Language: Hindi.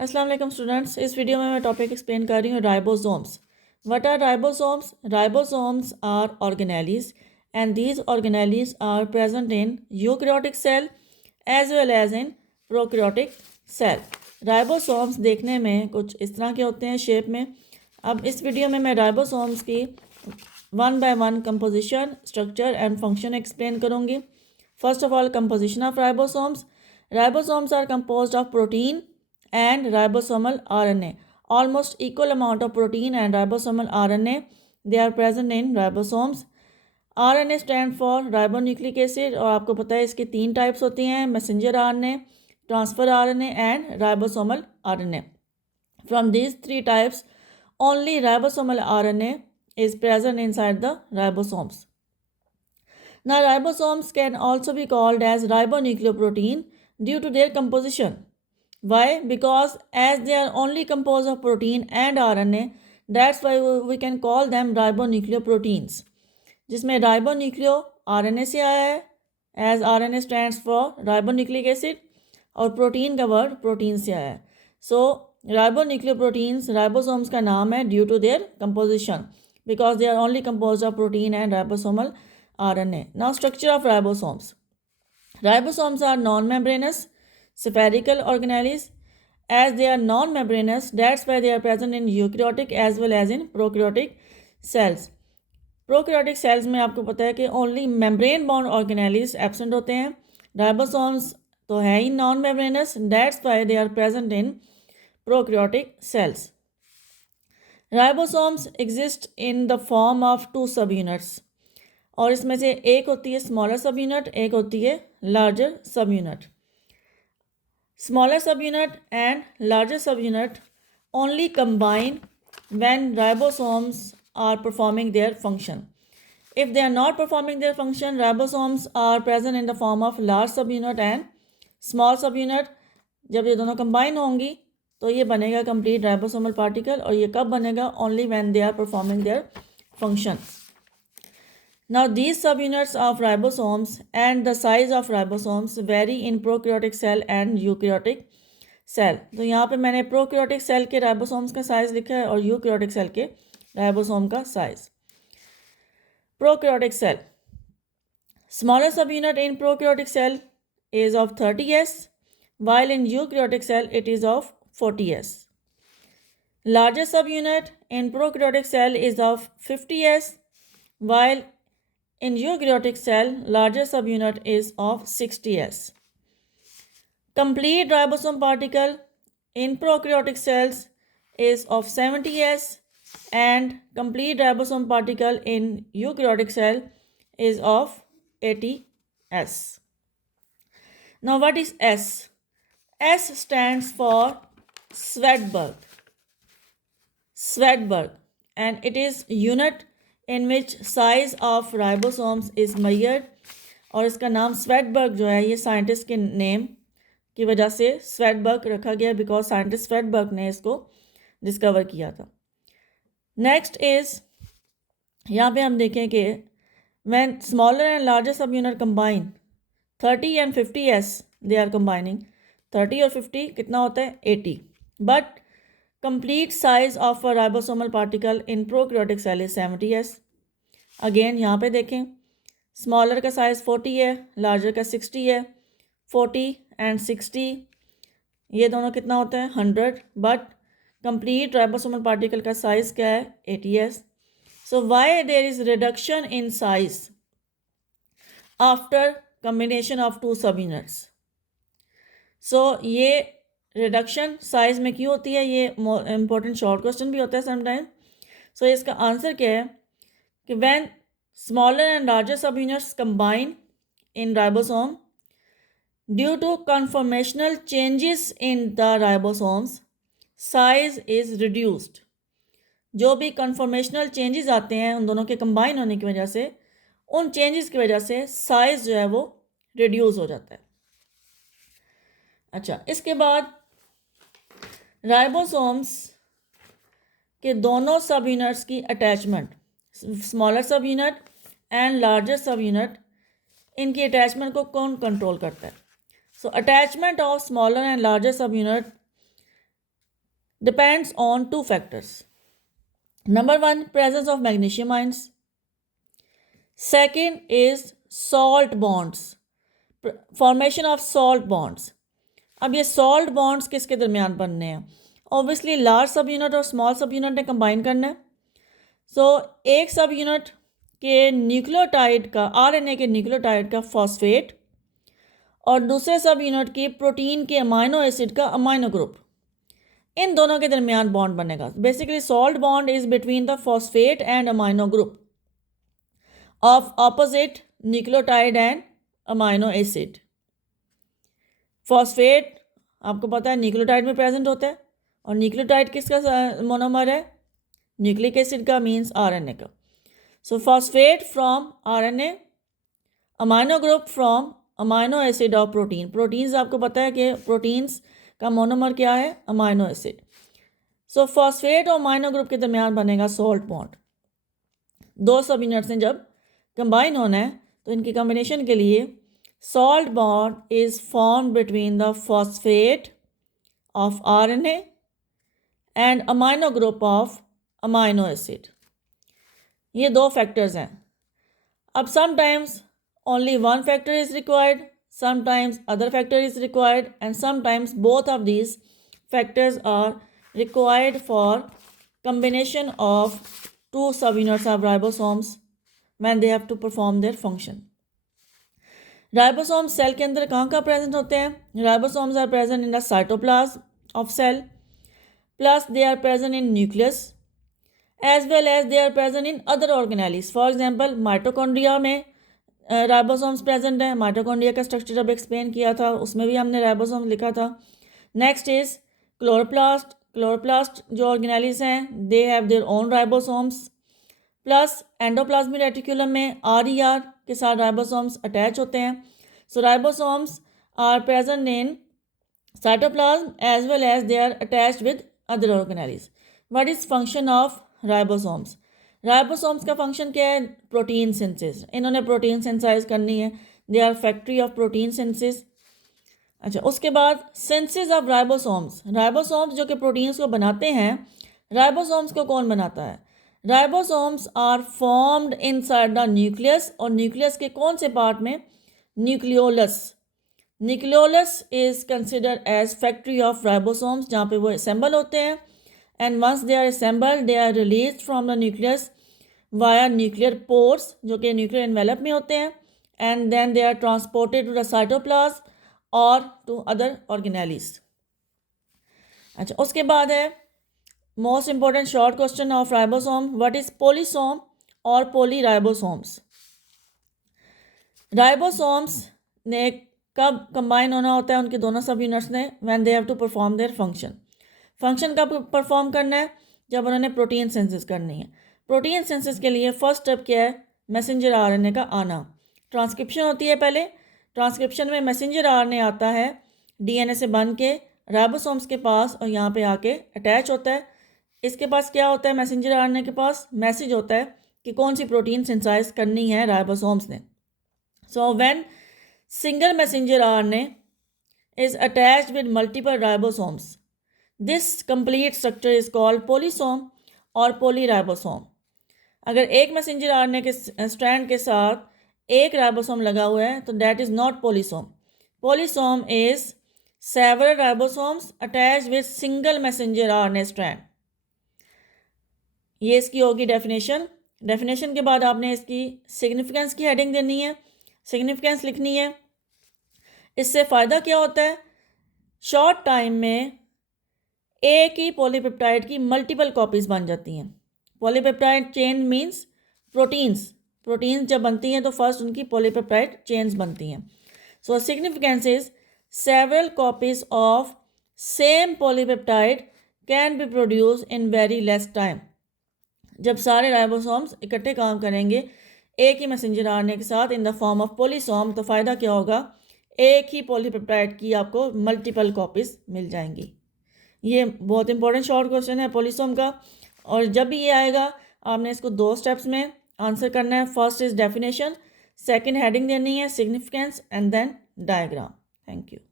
अस्सलाम वालेकुम स्टूडेंट्स, इस वीडियो में मैं टॉपिक एक्सप्लेन कर रही हूँ ribosomes. What are ribosomes? Ribosomes are organelles and these organelles are present in eukaryotic cell as well as in prokaryotic cell. Ribosomes देखने में कुछ इस तरह के होते हैं शेप में। अब इस वीडियो में मैं राइबोसोम्स की one by one composition, structure and function explain करूँगी। First of all, composition of ribosomes. Ribosomes are composed of protein and ribosomal RNA. Almost equal amount of protein and ribosomal RNA, they are present in ribosomes. RNA stand for ribonucleic acid और आपको पता है इसकी 3 टाइप्स होती हैं, messenger RNA, transfer RNA and ribosomal RNA. From these 3 types, only ribosomal RNA is present inside the ribosomes. Now, ribosomes can also be called as ribonucleoprotein due to their composition. Why? Because as they are only composed of protein and RNA, that's why we can call them ribonucleoproteins. जिसमें ribonucleo RNA से आया है, as RNA stands for ribonucleic acid, और प्रोटीन का वर्ड प्रोटीन से आया है. So ribonucleoproteins ribosomes का नाम है due to their composition, because they are only composed of protein and ribosomal RNA. Now, structure of ribosomes. Ribosomes are non-membranous spherical organelles. As they are non-membranous, that's why they are present in eukaryotic as well as in prokaryotic cells. Prokaryotic cells में आपको पता है कि only membrane bound organelles absent होते हैं. Ribosomes तो है ही non-membranous, that's why they are present in prokaryotic cells. Ribosomes exist in the form of 2 subunits. और इसमें से एक होती है स्मॉलर सब यूनिट, एक होती है larger subunit. Smaller subunit and larger subunit only combine when ribosomes are performing their function. If they are not performing their function, ribosomes are present in the form of large subunit and small subunit. जब ये दोनों कंबाइन होंगी तो ये बनेगा कंप्लीट राइबोसोमल पार्टिकल, और ये कब बनेगा? Only when they are performing their function. Now, these subunits of ribosomes and the size of ribosomes vary in prokaryotic cell and eukaryotic cell. तो यहाँ पे मैंने prokaryotic cell के ribosomes का size लिखा है और eukaryotic cell के ribosome का size. Prokaryotic cell. Smaller subunit in prokaryotic cell is of 30S, while in eukaryotic cell it is of 40S. Larger subunit in prokaryotic cell is of 50S, while in eukaryotic cell, larger subunit is of 60S. Complete ribosome particle in prokaryotic cells is of 70S, and complete ribosome particle in eukaryotic cell is of 80S. Now, what is S? S stands for Svedberg. Svedberg, and it is unit in which size of ribosomes is measured. और इसका नाम स्वेडबर्ग जो है, ये साइंटिस्ट के नेम की वजह से स्वेडबर्ग रखा गया, बिकॉज साइंटिस्ट स्वेडबर्ग ने इसको डिस्कवर किया था. नेक्स्ट इज, यहाँ पे हम देखें कि when smaller and larger subunit combine 30 and 50S, they are combining 30 और 50 कितना होता है? 80. But complete size of a ribosomal particle in prokaryotic cell is 70S. Again यहाँ पे देखें, स्मॉलर का साइज 40 है, लार्जर का 60 है. 40 and 60 ये दोनों कितना होता है? 100. बट कंप्लीट राइबोसोमल पार्टिकल का साइज क्या है? 80S. So why there is reduction in size after combination of 2 सब यूनिट्स? सो ये रिडक्शन साइज में क्यों होती है? ये इंपॉर्टेंट शॉर्ट क्वेश्चन भी होता है समटाइम. सो इसका आंसर क्या है कि when smaller and larger subunits combine in ribosome, due to conformational changes in the ribosomes, size is reduced. जो भी कन्फॉर्मेशनल चेंजेस आते हैं उन दोनों के कंबाइन होने की वजह से, उन चेंजेस की वजह से साइज जो है वो रिड्यूस हो जाता है. अच्छा, इसके बाद राइबोसोम्स के दोनों सब यूनिट्स की attachment, smaller subunit and larger subunit, इनकी अटैचमेंट को कौन कंट्रोल करता है? So attachment of smaller and larger subunit depends on two factors. Number one, presence of magnesium ions. Second is salt bonds, formation of salt bonds. अब ये salt bonds किसके दरमियान बनने हैं? Obviously large सब यूनिट और small सब यूनिट ने कंबाइन करना है. सो एक सब यूनिट के न्यूक्लियोटाइड का, आरएनए के न्यूक्लियोटाइड का फॉस्फेट और दूसरे सब यूनिट की प्रोटीन के अमाइनो एसिड का अमाइनो ग्रुप, इन दोनों के दरमियान बॉन्ड बनेगा. Basically salt bond is between the phosphate and amino group of opposite nucleotide and amino acid. Phosphate आपको पता है न्यूक्लियोटाइड में प्रेजेंट होता है, और न्यूक्लियोटाइड किसका मोनोमर है? न्यूक्लिक एसिड का, मीन्स आरएनए का. So phosphate from RNA, amino group from amino acid of protein. Proteins आपको पता है कि प्रोटीन्स का मोनोमर क्या है? Amino acid. सो फॉस्फेट और अमाइनो ग्रुप के दरमियान बनेगा सॉल्ट बॉन्ड. दो सब यूनिट्स ने जब कंबाइन होना है तो इनकी कॉम्बिनेशन के लिए salt bond is formed between the phosphate of RNA and amino group of amino acid. ये दो फैक्टर्स हैं. अब sometimes only one factor is required, sometimes other factor is required, and sometimes both of these factors are required for combination of two subunits of ribosomes when they have to perform their function. Ribosomes cell के अंदर कहाँ कहाँ present होते हैं? Ribosomes are present in the cytoplasm of cell, plus they are present in nucleus, as well as they are present in other organelles. For example, mitochondria में राइबोसोम्स प्रेजेंट है. माइटोकॉन्ड्रिया का स्ट्रक्चर जब एक्सप्लेन किया था उसमें भी हमने राइबोसोम लिखा था. Next is chloroplast. क्लोरोप्लास्ट जो ऑर्गेनेलिस हैं they have their own ribosomes. Plus endoplasmic reticulum में आर के साथ राइबोसोम्स अटैच होते हैं. So ribosomes are present in cytoplasm as well as they are attached with other organelles. What is function of ribosomes? Ribosomes का फंक्शन क्या है? Protein synthesis. इन्होंने प्रोटीन सिंथेसाइज करनी है. They are factory of protein synthesis. अच्छा, उसके बाद सिंथेसिस ऑफ राइबोसोम्स. राइबोसोम्स जो कि प्रोटीन्स को बनाते हैं, राइबोसोम्स को कौन बनाता है? Ribosomes are formed inside the nucleus. और न्यूक्लियस के कौन से पार्ट में? Nucleolus. Nucleolus is considered as factory of ribosomes, जहाँ पे वो असेंबल होते हैं. And once they are assembled, they are released from the nucleus via nuclear pores, जो कि nuclear envelope में होते हैं, and then they are transported to the cytoplasm or to other organelles. अच्छा, उसके बाद है most important short question of ribosome. What is polysome or polyribosomes? Ribosomes ने कब combine होना होता है उनके दोनों सब units ने? When they have to perform their function. Function कब परफॉर्म करना है? जब उन्होंने प्रोटीन सिंथेसिस करनी है. प्रोटीन सिंथेसिस के लिए फर्स्ट स्टेप क्या है? मैसेंजर आरएनए का आना. ट्रांसक्रिप्शन होती है पहले. ट्रांसक्रिप्शन में मैसेंजर आरएनए आता है डीएनए से बन के राइबोसोम्स के पास और यहाँ पे आके अटैच होता है. इसके पास क्या होता है? मैसेंजर आरएनए के पास मैसेज होता है कि कौन सी प्रोटीन सिंथेसाइज करनी है राइबोसोम्स ने. So when single messenger RNA is attached with multiple ribosomes, this complete structure is called polysome और पोलीराइबोसोम. अगर एक मैसेंजर आरएनए के स्ट्रैंड के साथ एक राइबोसोम लगा हुआ है तो that is not polysome. Polysome is several ribosomes attached with single messenger RNA strand. ये इसकी होगी डेफिनेशन. डेफिनेशन के बाद आपने इसकी सिग्निफिकेंस की हेडिंग देनी है, सिग्निफिकेंस लिखनी है. इससे फ़ायदा क्या होता है? शॉर्ट टाइम में एक ही पॉलीपेप्टाइड की मल्टीपल कॉपीज बन जाती हैं. Polypeptide chain means proteins. Proteins जब बनती हैं तो फर्स्ट उनकी पॉलीपेप्टाइड चेन्स बनती हैं. So significance is several copies of same polypeptide can be produce in very less time. जब सारे राइबोसोम्स इकट्ठे काम करेंगे एक ही मैसेंजर आरएनए के साथ इन द फॉर्म ऑफ पोलीसोम, तो फ़ायदा क्या होगा? एक ही पॉलीपेप्टाइड की आपको मल्टीपल कॉपीज मिल जाएंगी. ये बहुत इंपॉर्टेंट शॉर्ट क्वेश्चन है पोलीसोम का. और जब भी ये आएगा आपने इसको दो स्टेप्स में आंसर करना है. First is definition, second heading देनी है, significance, and then diagram. Thank you.